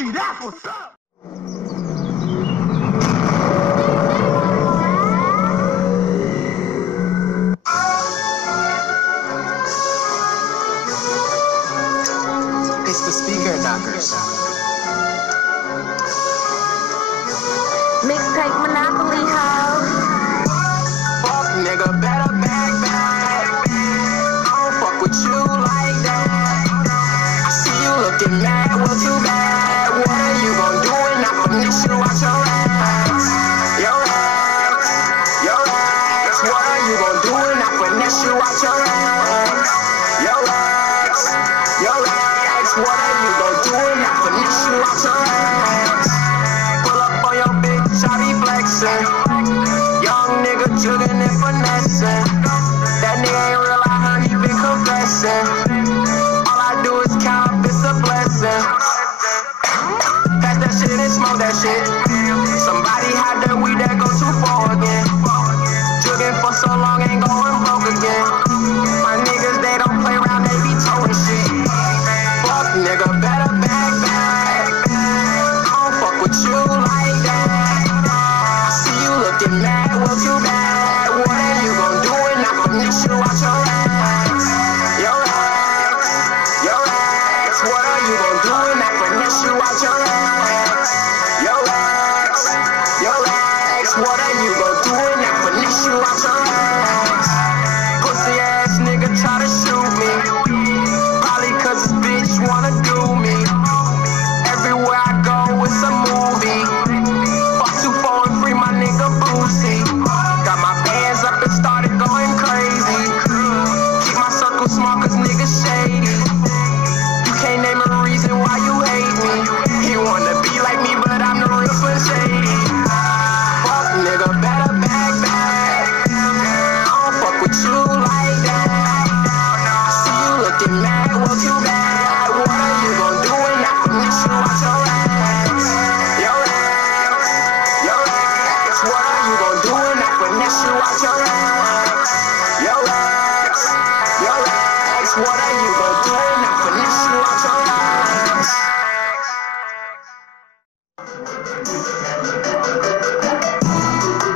See, that's what's up. It's the speaker knockers. Mixtape Monopoly house. Fuck nigga, better back. I don't fuck with you like that. I see you looking mad, well too bad. What are you gon' do when I finish you out your ass? Your ass. What are you gon' do when I finish you out your ass? Your ass. What are you gon' do when I finish you out your ass? Pull up on your bitch, I be flexing. Young nigga jugging and finessing. That nigga ain't real, I heard he been confessing. All I do is count, it's a blessing. Pass that shit and smoke that shit. Somebody had that weed that go too far again. Jugging for so long, ain't going broke again. My niggas, they don't play around, they be towing shit. Fuck nigga, better back. I don't fuck with you like that. I see you looking mad, well too bad. What are you gon' do when I finish you out your ass? Your ass. What are you gon' do when I finish you out your ass? Your ass. What are you gon' do when I finish you out your ass? Pussy ass nigga try to shoot me. Probably cause this bitch wanna do me. Everywhere I go it's a movie. Fuck 2, 4, and 3, my nigga Boosie. Got my bands up and started going crazy. Keep my circle small cause niggas shady. You can't name a reason why you hate me. He wanna be like me but I'm the real Slim Shady. Fuck nigga, better back. I don't fuck with you like that. I see you looking mad, well too bad. What are you gon' do when I finish you out your ass? Your ass. What are you gon' do when I finish you out your ass? Your ass. What are you gon' do when I finish you out your ass?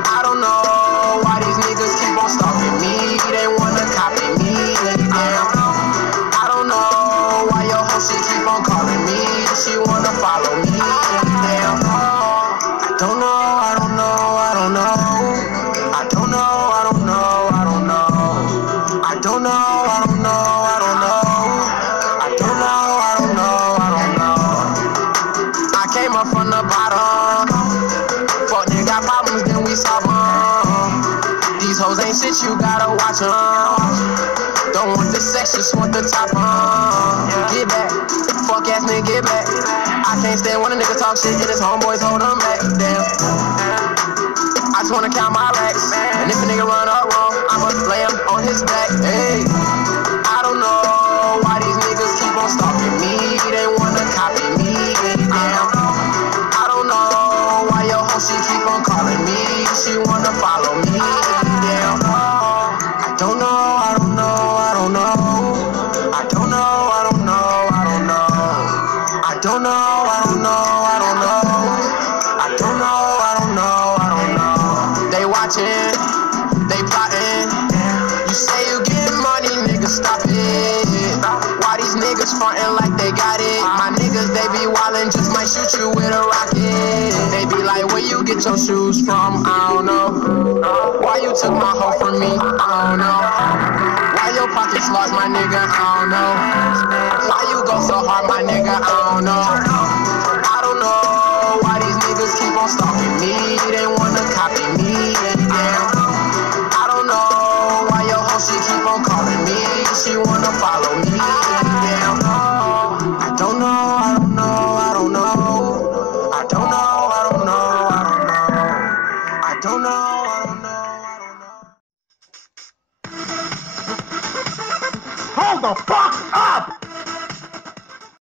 I don't know why these niggas keep on stalking me. They wanna copy me. Damn. I don't know why your hoe she keep on calling me. She wanna follow me. Damn. I don't know. I came up from the bottom. Fuck nigga got problems, then we solve them. These hoes ain't shit, you gotta watch them. Don't want the sex, just want the top on. Get back, fuck ass nigga, get back. I can't stand when a nigga talk shit and his homeboys hold him back. Damn. I just wanna count my racks. And if a nigga run up wrong, I'ma lay him on his back. Hey, I don't know why these niggas keep on stalking me. They wanna copy me. Damn. I don't know why your hoe she keep on calling me. She wanna follow me. Damn. I don't know. They watching, they plotting. You say you get money, nigga, stop it. Why these niggas frontin' like they got it? My niggas, they be wildin', just might shoot you with a rocket. They be like, where you get your shoes from? I don't know. Why you took my hoe from me? I don't know. Why your pockets large, my nigga? I don't know. Why you go so hard, my nigga? I don't know. I don't know why these niggas keep on stalking me. They wanna copy me. Damn. I don't know why your hoe she keep on calling me. She wanna follow me. Damn. I don't know. Hold the fuck!